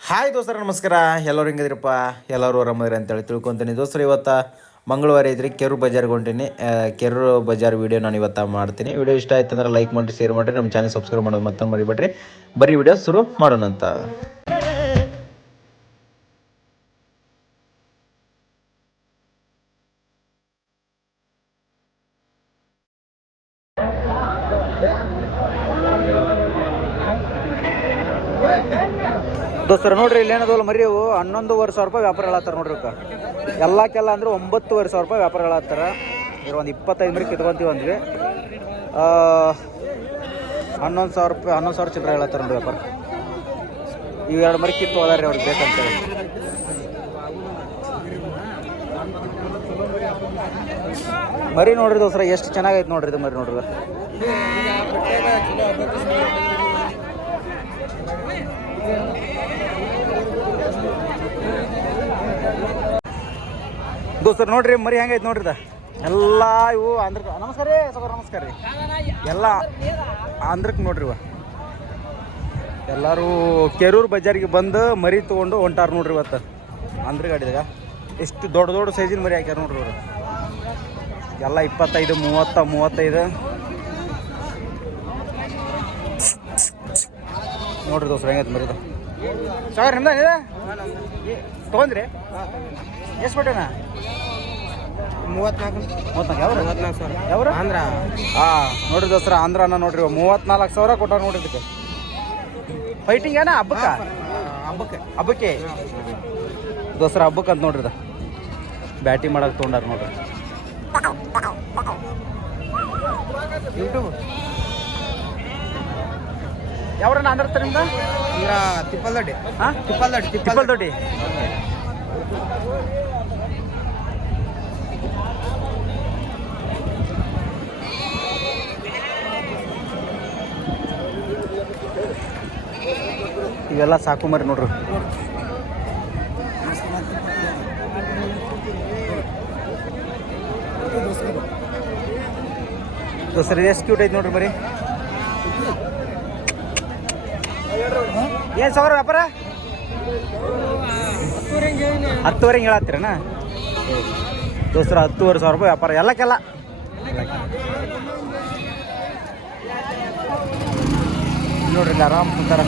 Hi ದೋಸ್ತರ ನಮಸ್ಕಾರ. ಎಲ್ಲರೂ ಹೆಂಗಿದ್ರಪ್ಪ? ಎಲ್ಲರೂ ಆರಾಮದ್ರಿ ಅಂತೇಳಿ ತಿಳ್ಕೊತೀನಿ. ದೋಸ್ತರು ಇವತ್ತು ಮಂಗಳವಾರ ಐತ್ರಿ, ಕೆರೂರು ಬಜಾರ್ಗೆ ಹೊಂಟೀನಿ. ಕೆರೂರು ಬಜಾರ್ ವೀಡಿಯೋ ನಾನು ಇವತ್ತು ಮಾಡ್ತೀನಿ. ವಿಡಿಯೋ ಇಷ್ಟ ಆಯ್ತು ಅಂದ್ರೆ ಲೈಕ್ ಮಾಡಿರಿ, ಶೇರ್ ಮಾಡಿರಿ, ನಮ್ಮ ಚಾನಲ್ ಸಬ್ಸ್ಕ್ರೈಬ್ ಮಾಡೋದು ಮತ್ತೊಂದು ಮರಿಬೇಡ್ರಿ. ಬರೀ ವಿಡಿಯೋ ಶುರು ಮಾಡೋಣ ಅಂತ. ದೋಸ್ತರ ನೋಡ್ರಿ, ಇಲ್ಲಿ ಏನದಲ್ಲ ಮರಿ ಅವು 11,500 ರೂಪಾಯಿ ವ್ಯಾಪಾರ ಹೇಳತ್ತಾರ ನೋಡ್ರಿ. ಎಲ್ಲಕ್ಕೆಲ್ಲ ಅಂದ್ರೆ 9,500 ರೂಪಾಯಿ ವ್ಯಾಪಾರ ಹೇಳತ್ತಾರ. ಇದ್ರ ಒಂದು 25 ಮರಿ ಕಿತ್ಕೊಂತೀವಿ ಅಂದ್ವಿ. 11,000 ರೂಪಾಯಿ 11,000 ಚಿಲ್ಲರೆ ಹೇಳತ್ತಾರ ನೋಡ್ರಿ ವ್ಯಾಪಾರ. ಇವು 2 ಮರಿ ಕಿತ್ತು ಹೋದಾರ್ರಿ ಅವ್ರಿಗೆ ಬೇಕಂತೇಳಿ. ಮರಿ ನೋಡ್ರಿ ದೋಸ್ರ ಎಷ್ಟು ಚೆನ್ನಾಗೈತೆ ನೋಡ್ರಿ ಇದು ಮರಿ ನೋಡ್ರಿ. ದೋಸ್ತರು ನೋಡ್ರಿ ಮರಿ ಹೆಂಗೈತೆ ನೋಡ್ರಿ. ಎಲ್ಲ ಇವು ಆಂಧ್ರಕ್ಕೆ. ನಮಸ್ಕಾರ ರೀ ಸರ್, ನಮಸ್ಕಾರ ರೀ. ಎಲ್ಲ ಆಂಧ್ರಕ್ಕೆ ನೋಡ್ರಿ. ಎಲ್ಲರೂ ಕೆರೂರು ಬಜಾರಿಗೆ ಬಂದು ಮರಿ ತೊಗೊಂಡು ಹೊಂಟಾರ ನೋಡ್ರಿ. ಇವತ್ತು ಆಂಧ್ರ ಗಾಡಿದಾಗ ಎಷ್ಟು ದೊಡ್ಡ ದೊಡ್ಡ ಸೈಜಿನ ಮರಿ ಹಾಕ್ಯಾರ ನೋಡ್ರಿ ಅವರು. ಎಲ್ಲ 25, 30, 35 ನೋಡ್ರಿ ದೋಸ್ರು ಹೆಂಗೈತೆ ಮರಿದ. ಸಾವಿರ ನಿಮ್ದ ತೊಗೊಂಡ್ರಿ? ಎಷ್ಟು ಬಟ್ಟೆನಾ? 34 ಯಾವ ಆಂಧ್ರ. ನೋಡ್ರಿ ದೋಸ್ರ ಆಂಧ್ರನ ನೋಡ್ರಿ. 34,000 ಕೊಟ್ಟಾರ ನೋಡ್ರಿ ಇದಕ್ಕೆ. ಫೈಟಿಂಗ್ ಏನ ಹಬ್ಬಕ್ಕೆ ದೋಸ್ರ ಹಬ್ಬಕ್ಕೆ ಅಂತ ನೋಡ್ರಿ. ಬ್ಯಾಟಿಂಗ್ ಮಾಡಕ್ಕೆ ತೊಗೊಂಡಾರ ನೋಡ್ರಿ. ಯಾವ್ರನ್ನ ಆಂಧ್ರ ನಿಮ್ದ? ತಿಪ್ಪಲ್ದೊಡ್ಡಿ. ತಿಪ್ಪಲ್ದೊಡ್ಡಿ. ಇವೆಲ್ಲ ಸಾಕು ಮರಿ ನೋಡ್ರಿ. ದೋಸ್ರಿ ಎಷ್ಟು ಕ್ಯೂಟ್ ಐತೆ ನೋಡ್ರಿ ಮರಿ. ಏನು ಸಾವಿರ ವ್ಯಾಪಾರ? 10,000 ಹೇಳತ್ತೀರಣ್ಣ ದೋಸ್ರ? 10,500 ರೂಪಾಯಿ ವ್ಯಾಪಾರ ಎಲ್ಲಕ್ಕೆಲ್ಲ. ನೋಡ್ರಿ ಇಲ್ಲಿ ಆರಾಮ್ ಕುಂತಾರ.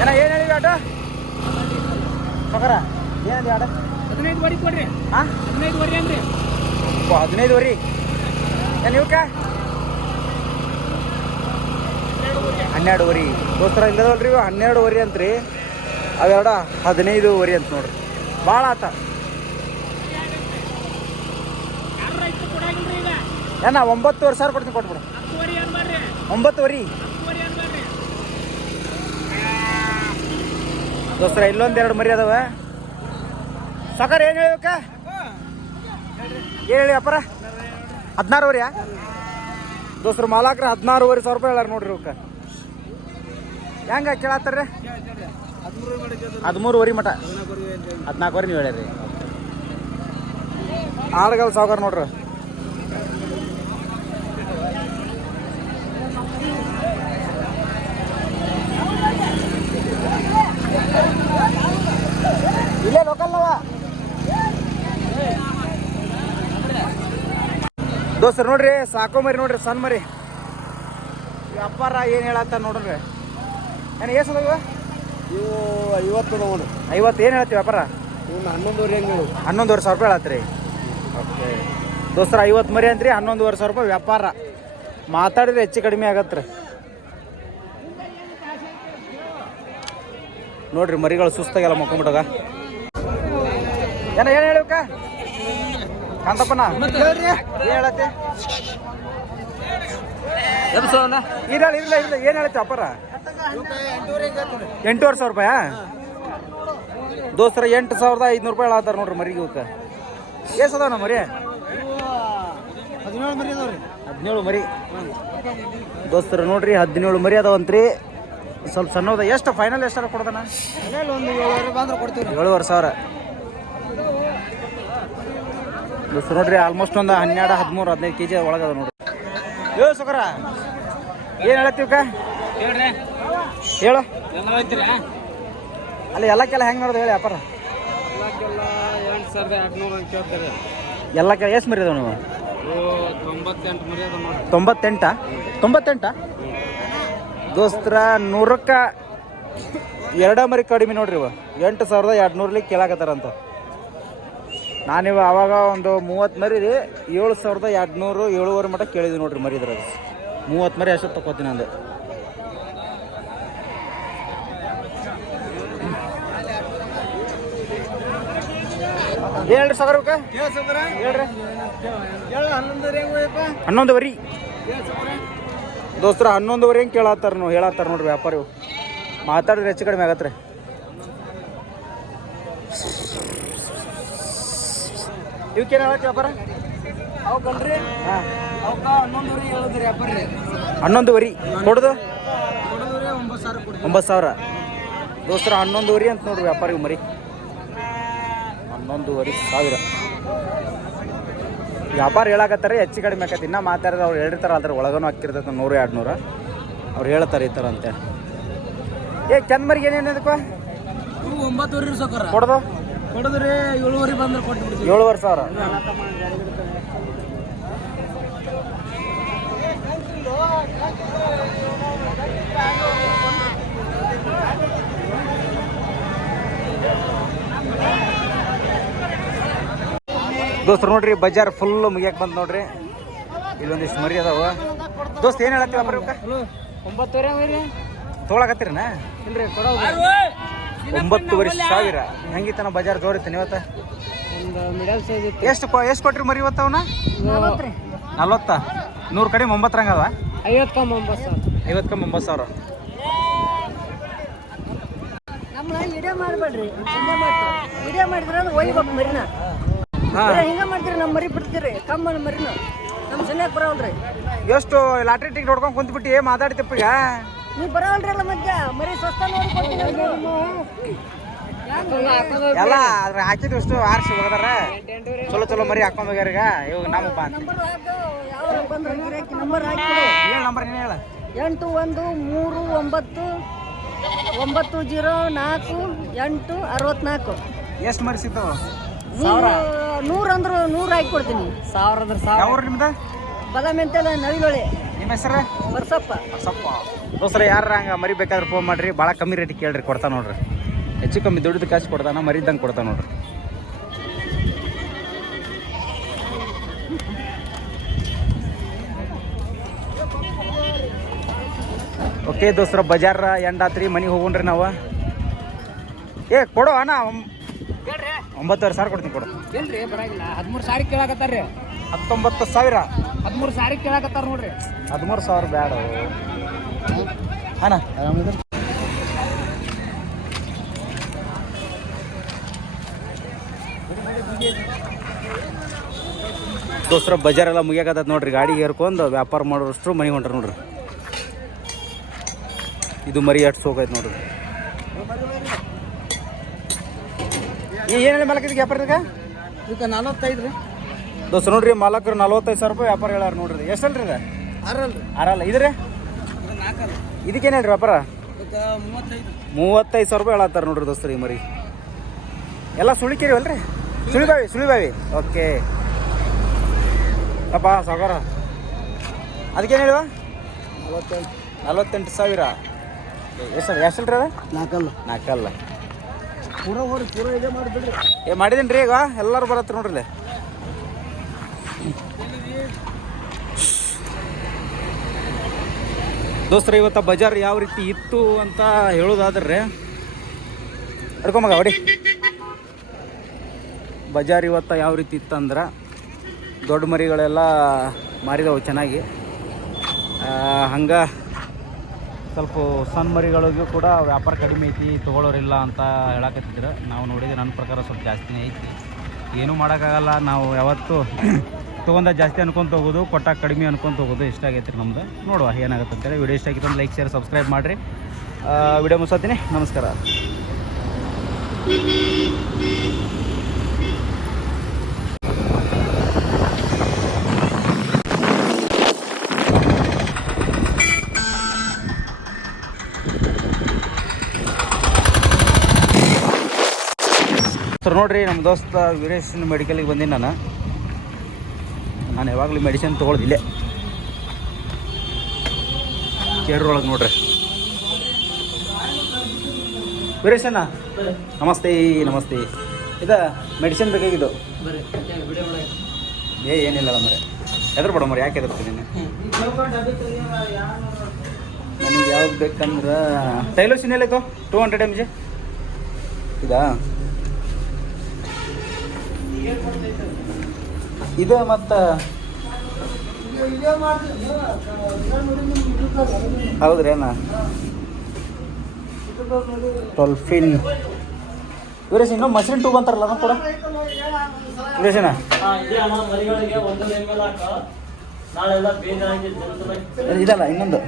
ಏನ ಏನು ಹೇಳಿವಿ ಆಟ ಸಕರ? ಏನಿದೆ ಆಟ? 15 ವರಿ ಕೊಡ್ರಿ. ಹಾಂ 15 ವರಿ ಅಂದ್ರಿ. 15 ವರಿ ಏನು ಇವಕ್ಕೆ? 12 ವರಿ ದೋಸ್ತರ ಇಲ್ಲದಲ್ರಿ. 12 ವರಿ ಅಂತ್ರಿ. ಅವೆರಡ 15 ವರಿ ಅಂತ ನೋಡ್ರಿ. ಭಾಳ ಆತ ಏನ? 9,500 ಕೊಡ್ತೀನಿ, ಕೊಟ್ಬಿಡು. 9 ವರಿ ದೋಸ್ತರ. ಇಲ್ಲೊಂದು 2 ಮರಿ ಅದಾವ. ಸಾಕಾರ ಏನು ಹೇಳ್ಬೇಕ? ಏನು ಹೇಳಿ ವ್ಯಾಪಾರ? 16 ವರಿಯಾ ದೋಸ್ರ? ಮಾಲಾಕ್ರ 16,500 ರೂಪಾಯಿ ಹೇಳಾರ ನೋಡ್ರಿ ಇವಕ್ಕೆ. ಹೆಂಗ ಕೇಳತ್ತಾರ್ರಿ? 13 ವರಿ ಮಟ. 14 ವರಿ ನೀವು ಹೇಳ್ಯಾರಿ. ಆಳ್ಗಲ್ ಸಾವುಕಾರ ನೋಡ್ರಿ. ಇಲ್ಲೇ ಲೋಕಲ್ನವ ದೋಸ್ತರು ನೋಡ್ರಿ. ಸಾಕೋ ಮರಿ ನೋಡ್ರಿ, ಸಣ್ಣ ಮರಿ. ವ್ಯಾಪಾರ ಏನು ಹೇಳತ್ತ ನೋಡ್ರಿ. ಏನು ಎಷ್ಟು ಅದಾವ ಇವು? 50 ನೋಡ್ರಿ. 50 ಏನು ಹೇಳ್ತೀವಿ ವ್ಯಾಪಾರ? ಇನ್ನು 11 ವರಿ ಹೆಂಗೆ? 11,500 ರೂಪಾಯಿ ಹೇಳತ್ತೀರಿ. ಓಕೆ ದೋಸ್ತರ 50 ಮರಿ ಅಂತ್ರಿ, 11,500 ರೂಪಾಯಿ ವ್ಯಾಪಾರ. ಮಾತಾಡಿದ್ರೆ ಹೆಚ್ಚು ಕಡಿಮೆ ಆಗತ್ರಿ ನೋಡ್ರಿ. ಮರಿಗಳು ಸುಸ್ತಾಗೆಲ್ಲ ಮಕ್ಕೊಂಬಿಟ್ಟಾಗ. ಏನು ಹೇಳ್ಬೇಕ ಕಾಂತಪ್ಪನ? ಏನು ಹೇಳತ್ತೆ? ಇಲ್ಲ ಏನು ಹೇಳತ್ತೆ ವ್ಯಾಪಾರ? 8,500 ರೂಪಾಯಾ ದೋಸ್ತರ? 8,500 ರೂಪಾಯಿ ಹೇಳತ್ತಾರ ನೋಡ್ರಿ ಮರಿಗೆ ಇವಕ್ಕೆ. ಎಷ್ಟು ಅದಾವ ನಮ್ಮ ಮರಿ? 17 ಮರಿ ದೋಸ್ತರ ನೋಡ್ರಿ. 17 ಮರಿ ಅದಾವಂತ್ರಿ. ಸ್ವಲ್ಪ ಸಣ್ಣದ. ಎಷ್ಟು ಫೈನಲ್ ಎಷ್ಟಾರ ಕೊಡ್ತಾನ? 7,500 ದೋಸ್ತರ ನೋಡ್ರಿ. ಆಲ್ಮೋಸ್ಟ್ ಒಂದು 12, 13, 15 kg ಒಳಗದ ನೋಡ್ರಿ. ಏ ಸುಕರ ಏನು ಹೇಳತ್ತೀವಕ್ಕ ಹೇಳ್ರಿ ಹೇಳು ಎಲ್ಲ ಹೋಯ್ತೀರಾ ಅಲ್ಲಿ ಎಲ್ಲಕ್ಕೆಲ್ಲ ಹೆಂಗೆ ನೋಡ್ದು ಹೇಳಿ ವ್ಯಾಪಾರ ಎಲ್ಲಕ್ಕೆಲ್ಲ 8,200 ಅಂತ ಕೇಳ್ತಾರೆ ಎಲ್ಲಕ್ಕೆ ಎಷ್ಟು ಮರಿ ಅದಾವ ನೀವು ಇವು 98 ಮರಿ ಅದ ನೋಡಿ 98 ದೋಸ್ತರ 100ಕ್ಕೆ 2 ಮರಿ ಕಡಿಮೆ ನೋಡ್ರಿ ಇವ 8,200 ಕೇಳಾಕತ್ತಾರಂತ ನಾನಿವ ಅವಾಗ ಒಂದು 30 ಮರಿ ರೀ 7,200 7,500 ಮಟ್ಟ ಕೇಳಿದ್ವಿ ನೋಡ್ರಿ ಮರಿ ಇದ್ರಾಗ 30 ಮರಿ ಅಷ್ಟು ತಗೋತೀನಿ ಅಂದೆ ಹೇಳ್ರಿ ಸಗರಕ್ಕ ಹೇಳ್ರಿ 11 ದೋಸ್ತರ 11 ಹೆಂಗೆ ಕೇಳತ್ತಾರ ನಾವು ಹೇಳತ್ತಾರ ನೋಡ್ರಿ ವ್ಯಾಪಾರಿ ಮಾತಾಡಿದ್ರೆ ಹೆಚ್ಚು ಕಡಿಮೆ ಆಗತ್ರಿ ಇವಕ್ಕೇನು ಹೇಳತ್ತೆ ವ್ಯಾಪಾರ ಅವಕ್ಕಲ್ರಿ ಹಾಂ ಅವಕ್ಕ 11 ಹೇಳಿದ್ರಿ ವ್ಯಾಪಾರ ರೀ 11 ಕೊಡೋದು ಕೊಡೋದ್ರಿ 9,000 ಕೊಡ್ತೀವಿ 9,000 ದೋಸ್ತರ 11 ಅಂತ ನೋಡ್ರಿ ವ್ಯಾಪಾರಿ ಮರಿ 11,500 ವ್ಯಾಪಾರ ಹೇಳಾಕತ್ತಾರೆ ಹೆಚ್ಚು ಕಡಿಮೆ ಆಕತಿ ಇನ್ನೂ ಮಾತಾಡಿದ್ರೆ ಅವ್ರು ಹೇಳಿರ್ತಾರೆ ಅದ್ರ ಒಳಗನೂ ಹಾಕಿರ್ತೈತೆ 100-200 ಅವ್ರು ಹೇಳ್ತಾರೆ ಈ ಥರ ಅಂತೇಳಿ ಏ ಚಂದ ಮರಿಗೆ ಏನೇನದಕ್ಕ ಇವು 9,000 ಸಕರ ಕೊಡೋದು ಕೊಡೋದ್ರಿ 7,500 ಬಂದ್ರೆ ಕೊಟ್ಬಿಡ್ತೀವಿ 7,500 ದೋಸ್ತರು ನೋಡ್ರಿ ಬಜಾರ್ ಫುಲ್ ಮುಗಿಯಕ್ಕೆ ಬಂದು ನೋಡ್ರಿ ಇಲ್ಲೊಂದಿಷ್ಟು ಮರಿ ಅದಾವ ದೋಸ್ತ್ ಏನು ಹೇಳತ್ತೀವಿ ವ್ಯಾಪಾರ 9,000 ತೊಗೊಳಕತ್ತೀರನ ಇಲ್ರಿ ಕೊಡೋದು 9,500 ಹೆಂಗಿತ್ತನ ಬಜಾರ್ ಜೋರಿತ್ತು ಇವತ್ತು ಒಂದು ಮಿಡಲ್ ಸೈಜ್ ಇತ್ತು ಎಷ್ಟು ಕೊಟ್ರಿ ಮರಿ ಇವತ್ತು ಅವನ 40 100 ಕಡೆ 9 ರಂಗ ಅದ 50 ಕಮ್ಮಿ 9,000 50 ಕಮ್ಮಿ 9,000 ನಮ್ಮನ್ನ ವಿಡಿಯೋ ಮಾಡಬೇಡ್ರಿ ವಿಡಿಯೋ ಮಾಡಿದ್ರೆ ಒಯ್ಬೇಕು ಮರಿನ ಹಿಂಗ ಮಾಡ್ತೀರಿ ನಮ್ಮ ಮರಿ ಬಿಡ್ತೀರಿ ಕಮ್ಮ ಮರಿನ ನಮ್ಮ ಸನ್ಯಾಗ ಬರವಲ್ರಿ ಎಷ್ಟು ಲಾಟ್ರಿ ಟಿಕೆಟ್ ಹೊಡ್ಕೊಂಡು ಕುಂತ್ಬಿಟ್ಟು ಮಾತಾಡ್ತಿಪ್ಪ ಈಗ ನೀವು ಬರವಲ್ರಿ ಅಲ್ಲ ಮಧ್ಯ ಮರಿ ಸ್ವಸ್ಥ ನೋಡಿ ಎಲ್ಲ ಅದ್ರ ಹಾಕಿದ್ರು ಅಷ್ಟು ಆರ್ಸಿ ಹೋಗದಾರ ಚಲೋ ಮರಿ ಹಾಕೊಂಡ್ ಹೋಗ್ಯಾರ ಈಗ ಇವಾಗ ನಮ್ಮ ಬಾ ಅಂತ ನಂಬರ್ ಹಾಕು ಯಾವ ಬಂದ್ರೆ ಗಿರಾಕಿ ನಂಬರ್ ಹಾಕಿ ಹೇಳ ನಂಬರ್ ನೀನು ಹೇಳ 813904 ಎಷ್ಟು ಮರಿ ಸಿಗ್ತಾವ 100 ಅಂದ್ರೆ 100 ಹಾಕಿ ಕೊಡ್ತೀನಿ 1,000 ಅಂದ್ರೆ 1,000 ಯಾವ ನಿಮ್ದು ಬಾದಾಮಿ ಅಂತೆಲ್ಲ ನವಿಲೊಳೆ ನಿಮ್ಮ ಹೆಸರು ಬರ್ಸಪ್ಪ ಸ್ವಲ್ಪ ದೋಸ್ರ ಯಾರು ಹಂಗೆ ಮರಿ ಬೇಕಾದ್ರೆ ಫೋನ್ ಮಾಡ್ರಿ ಭಾಳ ಕಮ್ಮಿ ರೇಟಿಗೆ ಕೇಳ್ರಿ ಕೊಡ್ತಾ ನೋಡ್ರಿ ಹೆಚ್ಚು ಕಮ್ಮಿ ದುಡ್ಡು ಕಾಸು ಕೊಡ್ತಾನ ಮರಿದಂಗೆ ಕೊಡ್ತಾ ನೋಡ್ರಿ ಓಕೆ ದೋಸ್ರ ಬಜಾರ್ ಎಂಡಾತ್ರಿ ಮನೆಗೆ ಹೋಗೋಣ್ರಿ ನಾವು ಏ ಕೊಡು ಅಣ್ಣ 9,000 ಕೊಡ್ತೀನಿ ಕೊಡು ಇಲ್ರಿ ಬರಾಗಿಲ್ಲ 13,000 ಕೇಳಾಕತ್ತಾರ್ರಿ 19,000 13,000 ಕೇಳಾಕತ್ತಾರ ನೋಡ್ರಿ 13,000 ಬ್ಯಾಡ ಅಣ್ಣ ದೋಸ್ರ ಬಜಾರ್ ಎಲ್ಲ ಮುಗಿಯಾಕತ್ತ ನೋಡ್ರಿ ಗಾಡಿ ಏರ್ಕೊಂಡು ವ್ಯಾಪಾರ ಮಾಡೋರಷ್ಟು ಮನೆಗೆ ಹೊಂಟ್ರಿ ನೋಡ್ರಿ ಇದು ಮರಿ ಎಷ್ಟು ಸೋಗೈತೆ ನೋಡ್ರಿ ಏನು ಹೇಳಿ ಮಾಲಕ್ ಇದಕ್ಕೆ ವ್ಯಾಪಾರದಾಗ ಇದಕ್ಕೆ 45 ರೀ ದೋಸ್ತ ನೋಡ್ರಿ ಮಾಲಕರು 45,000 ರೂಪಾಯಿ ವ್ಯಾಪಾರ ಹೇಳಾರ ನೋಡ್ರಿ ಎಷ್ಟಲ್ರಿ ಇದು 6 6 ಇದ್ರಿ 4 ಇದಕ್ಕೇನು ಹೇಳ್ರಿ ವ್ಯಾಪಾರ ಇದಕ್ಕೆ 35,000 ರೂಪಾಯಿ ಹೇಳತ್ತಾರ ನೋಡ್ರಿ ದೋಸ್ತರು ಈ ಮರಿ ಎಲ್ಲ ಸುಳಿಕೇರಿ ಅಲ್ರಿ ಸುಳಿಬಾವಿ ಓಕೆ ಅಪ್ಪ ಸಾಗರ ಅದಕ್ಕೇನು ಹೇಳುವ 48,000 ಎಷ್ಟಲ್ರಿ ಅದ 4 ಪೂರ ಇದೆ ಮಾಡಿಬಿಡ್ರಿ ಮಾಡಿದ್ದೀನಿ ರೀ ಈಗ ಎಲ್ಲರೂ ಬರತ್ರಿ ನೋಡ್ರಿ ದೋಸ್ತರ ಇವತ್ತು ಬಜಾರ್ ಯಾವ ರೀತಿ ಇತ್ತು ಅಂತ ಹೇಳೋದಾದ್ರೆ ಅಡ್ಕೊಂಬಗ ಹೊಡಿ ಬಜಾರ್ ಇವತ್ತು ಯಾವ ರೀತಿ ಇತ್ತಂದ್ರೆ ದೊಡ್ಡ ಮರಿಗಳೆಲ್ಲ ಮಾರಿದವು ಚೆನ್ನಾಗಿ ಹಂಗೆ ಸ್ವಲ್ಪ ಸಣ್ಣ ಮರಿಗಳಿಗೂ ಕೂಡ ವ್ಯಾಪಾರ ಕಡಿಮೆ ಐತಿ ತೊಗೊಳೋರಿಲ್ಲ ಅಂತ ಹೇಳಕತ್ತಿದ್ರು ನಾವು ನೋಡಿದ್ರೆ ನನ್ನ ಪ್ರಕಾರ ಸ್ವಲ್ಪ ಜಾಸ್ತಿನೇ ಐತಿ ಏನೂ ಮಾಡೋಕ್ಕಾಗಲ್ಲ ನಾವು ಯಾವತ್ತೂ ತೊಗೊಂಡ ಜಾಸ್ತಿ ಅನ್ಕೊಂತ ಹೋಗೋದು ಕೊಟ್ಟಾಗ ಕಡಿಮೆ ಅನ್ಕೊಂತ ಹೋಗೋದು ಇಷ್ಟ ಆಗೈತೆ ರೀ ನಮ್ದು ನೋಡುವ ಏನಾಗುತ್ತೆ ಅಂತೇಳಿ ವಿಡಿಯೋ ಇಷ್ಟ ಆಗಿತ್ತು ಲೈಕ್ ಶೇರ್ ಸಬ್ಸ್ಕ್ರೈಬ್ ಮಾಡಿರಿ ವಿಡಿಯೋ ಮುಗಿಸ್ತೀನಿ ನಮಸ್ಕಾರ ದೋಸ್ತರು ನೋಡ್ರಿ, ನಮ್ಮ ದೋಸ್ತ ವೀರೇಶನ್ ಮೆಡಿಕಲಿಗೆ ಬಂದೀನಿ ನಾನು ಯಾವಾಗಲೂ ಮೆಡಿಸಿನ್ ತೊಗೊಳ್ದಿಲ್ಲ. ಕೇರೊಳಗೆ ನೋಡ್ರಿ ವೀರೇಶಣ್ಣ, ನಮಸ್ತೆ. ಇದು ಮೆಡಿಸಿನ್ ಬೇಕಾಗಿದ್ದು. ಏನಿಲ್ಲ ಮರೆ, ಎದ್ರ ಬೇಡ ಮರೆ, ಯಾಕೆ ಎದುರ್ತೀನಿ ನನಗೆ ಯಾವ್ದು ಬೇಕಂದ್ರೆ ಟೈಲೋಸಿನ್ ಎಲ್ಲೈತು 200 mg ಇದಾ ಇದು ಮತ್ತು ಹೌದ್ರಿ ಅಣ್ಣ. ಟೊಲ್ಫಿನ್ ವೀರೇಶ್, ಇನ್ನೂ ಮಶ್ರೂಮ್ ಟೂಬ್ ಅಂತಾರಲ್ಲ ಅದನ್ನು ಕೂಡ ವೀರೇಶಣ್ಣ. ಇದಲ್ಲ ಇನ್ನೊಂದು.